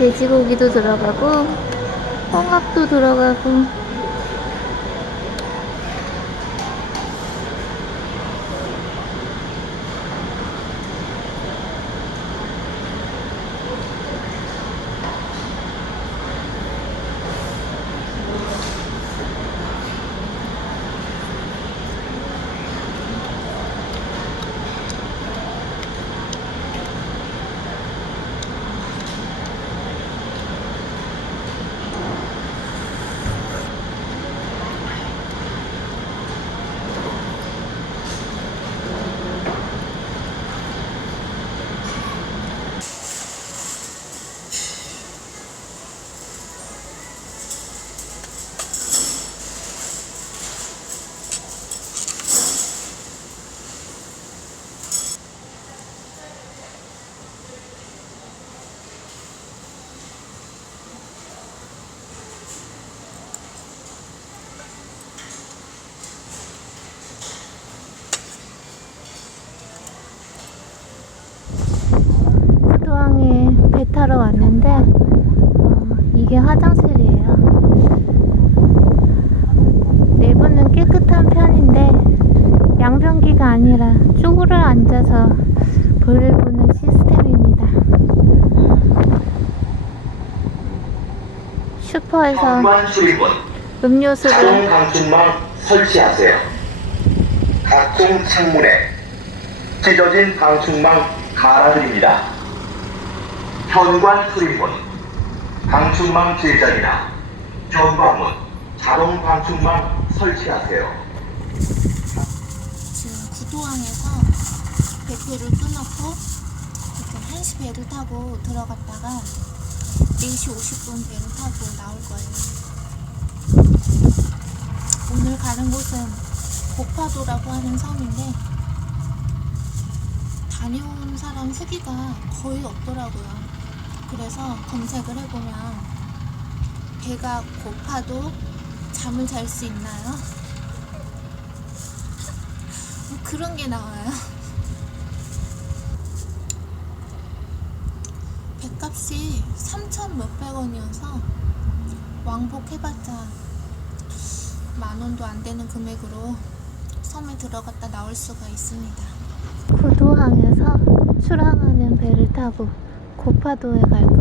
돼지고기도 들어가고 홍합도 들어가고 수도항에 배 타러 왔는데 어, 이게 화장실이에요. 내부는 깨끗한 편인데 양변기가 아니라 쪼그려 앉아서 볼일 보는 시스템입니다. 슈퍼에서 음료수를 방충망 설치하세요. 각종 창문에 찢어진 방충망 갈아드립니다. 현관 출입문 방충망 제작이나 견과문 자동 방충망 설치하세요. 지금 구도항에서 배표를 끊었고 지금 1시 배를 타고 들어갔다가 4시 50분 배를 타고 나올 거예요. 오늘 가는 곳은 고파도라고 하는 섬인데 다녀온 사람 후기가 거의 없더라고요. 그래서 검색을 해보면 배가 고파도 잠을 잘 수 있나요? 뭐 그런 게 나와요. 배값이 3천 몇백 원이어서 왕복해봤자 만 원도 안 되는 금액으로 섬에 들어갔다 나올 수가 있습니다. 구도항에서 출항하는 배를 타고 고파도에 갈 거예요.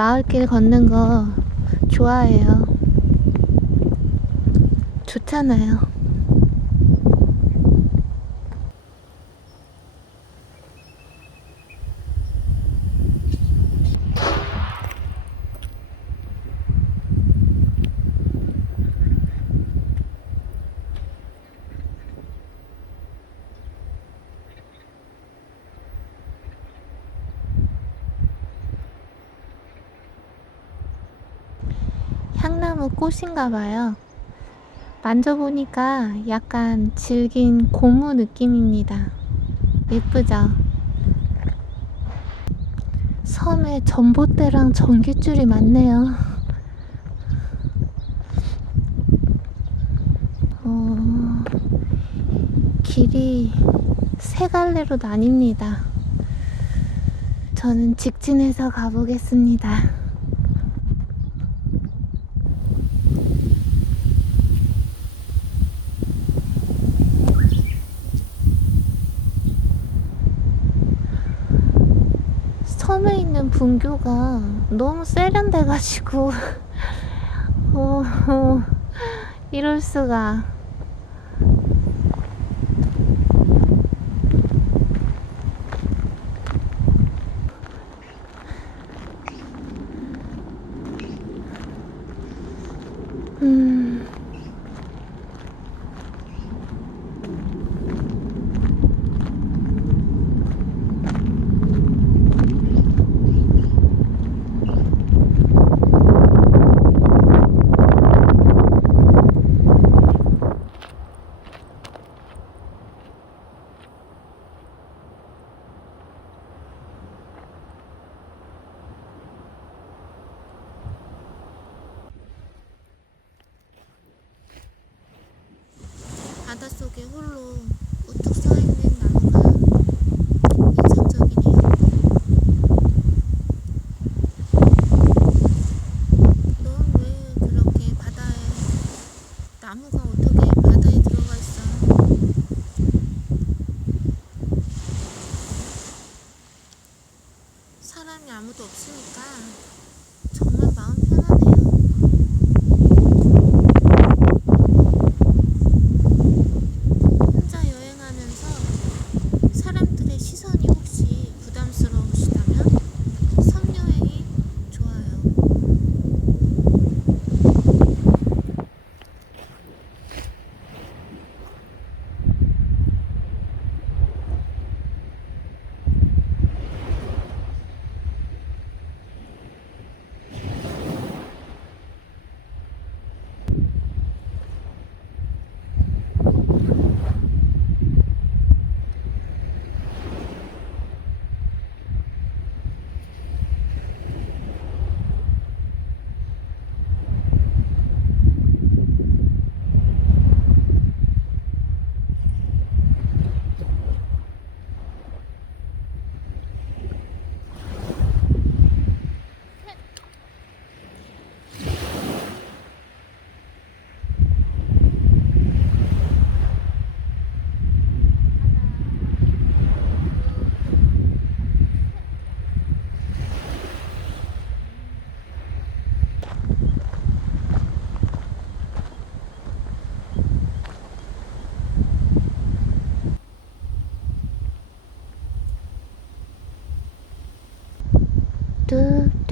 마을길 걷는 거 좋아해요. 좋잖아요. 향나무 꽃인가 봐요. 만져보니까 약간 질긴 고무 느낌입니다. 예쁘죠? 섬에 전봇대랑 전깃줄이 많네요. 어, 길이 세 갈래로 나뉩니다. 저는 직진해서 가보겠습니다. 섬에 있는 분교가 너무 세련돼가지고 어, 어, 이럴 수가 음. 바닷속에 홀로 우뚝 서 있는 나무가 인상적이네요. 넌 왜 그렇게 바다에 나무가 어떻게 바다에 들어가 있어? 사람이 아무도 없으니까 정말 마음 편하네요. 혼자 여행하면서 사람들의 시선이 혹시 부담스러우시다면 섬 여행이 좋아요.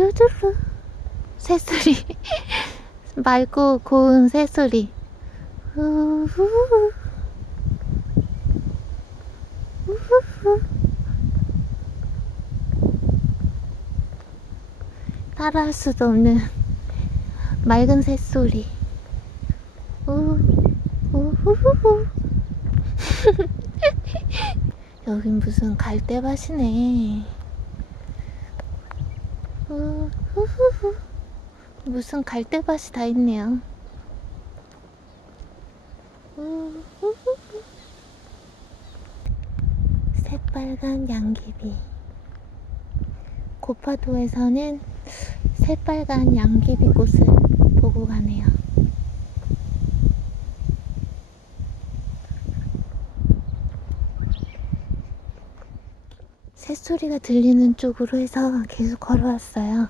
뚜뚜뚜루. 새소리. 맑고 고운 새소리. 우후후 우후후 따라할 수도 없는 맑은 새소리. 우 우후후. 여긴 무슨 갈대밭이네 우, 후후후. 무슨 갈대밭이 다 있네요. 새빨간 양귀비. 고파도에서는 새빨간 양귀비 꽃을 보고 가네요. 새소리가 들리는 쪽으로 해서 계속 걸어왔어요.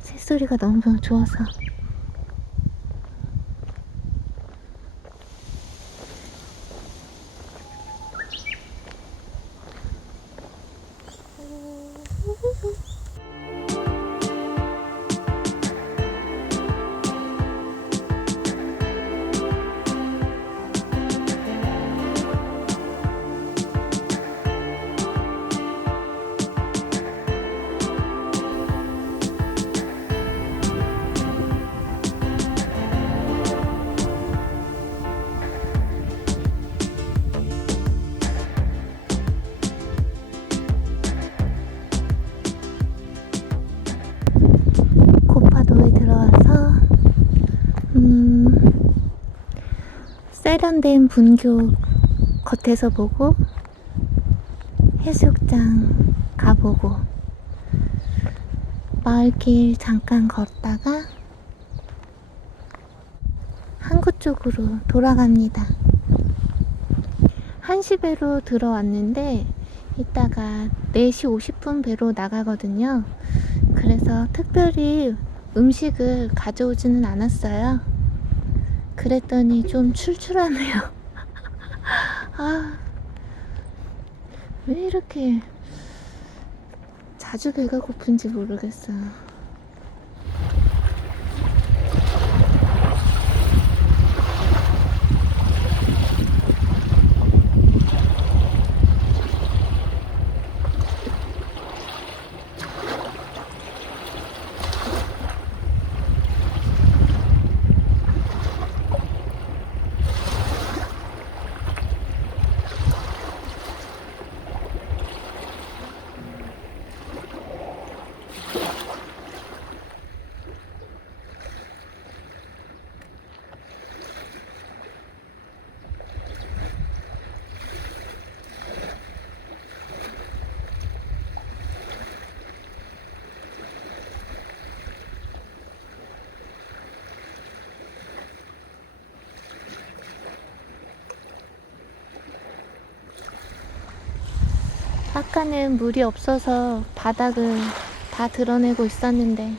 새소리가 너무 좋아서. 세련된 분교 겉에서 보고 해수욕장 가보고 마을길 잠깐 걷다가 항구 쪽으로 돌아갑니다. 1시 배로 들어왔는데 이따가 4시 50분 배로 나가거든요. 그래서 특별히 음식을 가져오지는 않았어요. 그랬더니 좀 출출하네요. 아, 왜 이렇게 자주 배가 고픈지 모르겠어요. 아까는 물이 없어서 바닥을 다 드러내고 있었는데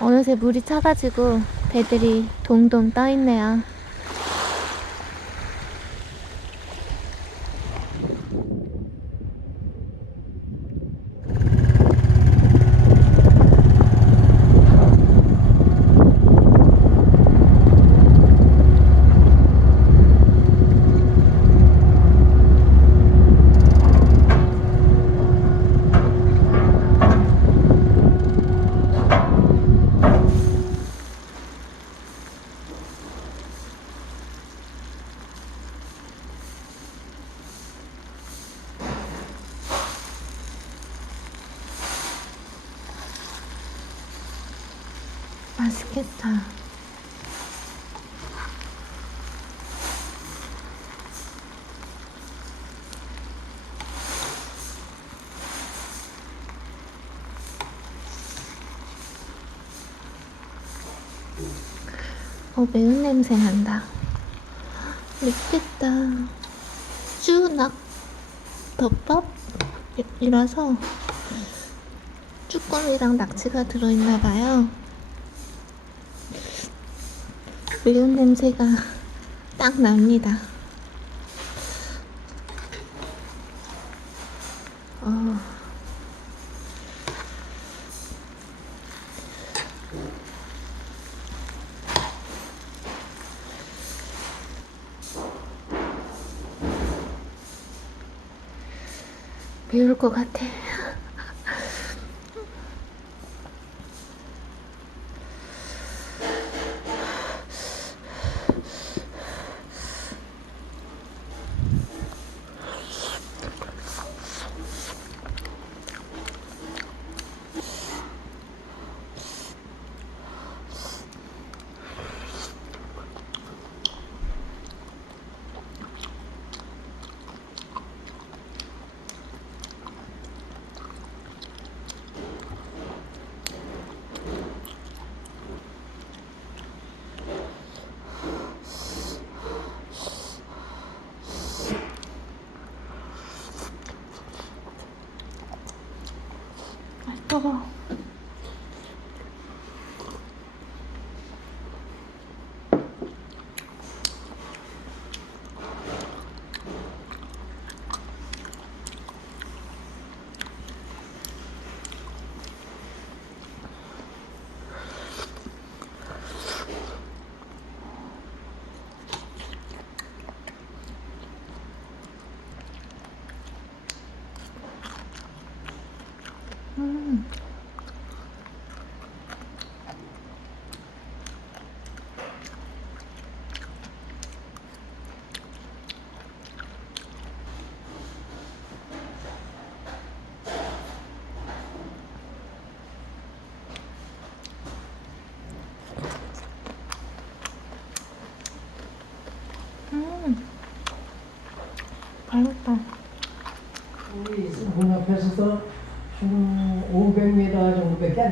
어느새 물이 차가지고 배들이 동동 떠 있네요. 맛있겠다. 어, 매운 냄새 난다. 맵겠다. 쭈낙 덮밥 이라서 쭈꾸미랑 낙지가 들어있나봐요. 매운 냄새가 딱 납니다. 어. 매울 것 같아.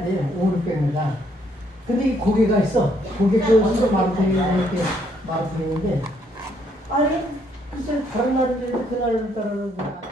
돼요. 5, 600m. 근데 이 고개가 있어. 고개 그어서 마루통이 이렇게 마루통인데 아니 글쎄 다른 날은 그날은 따라서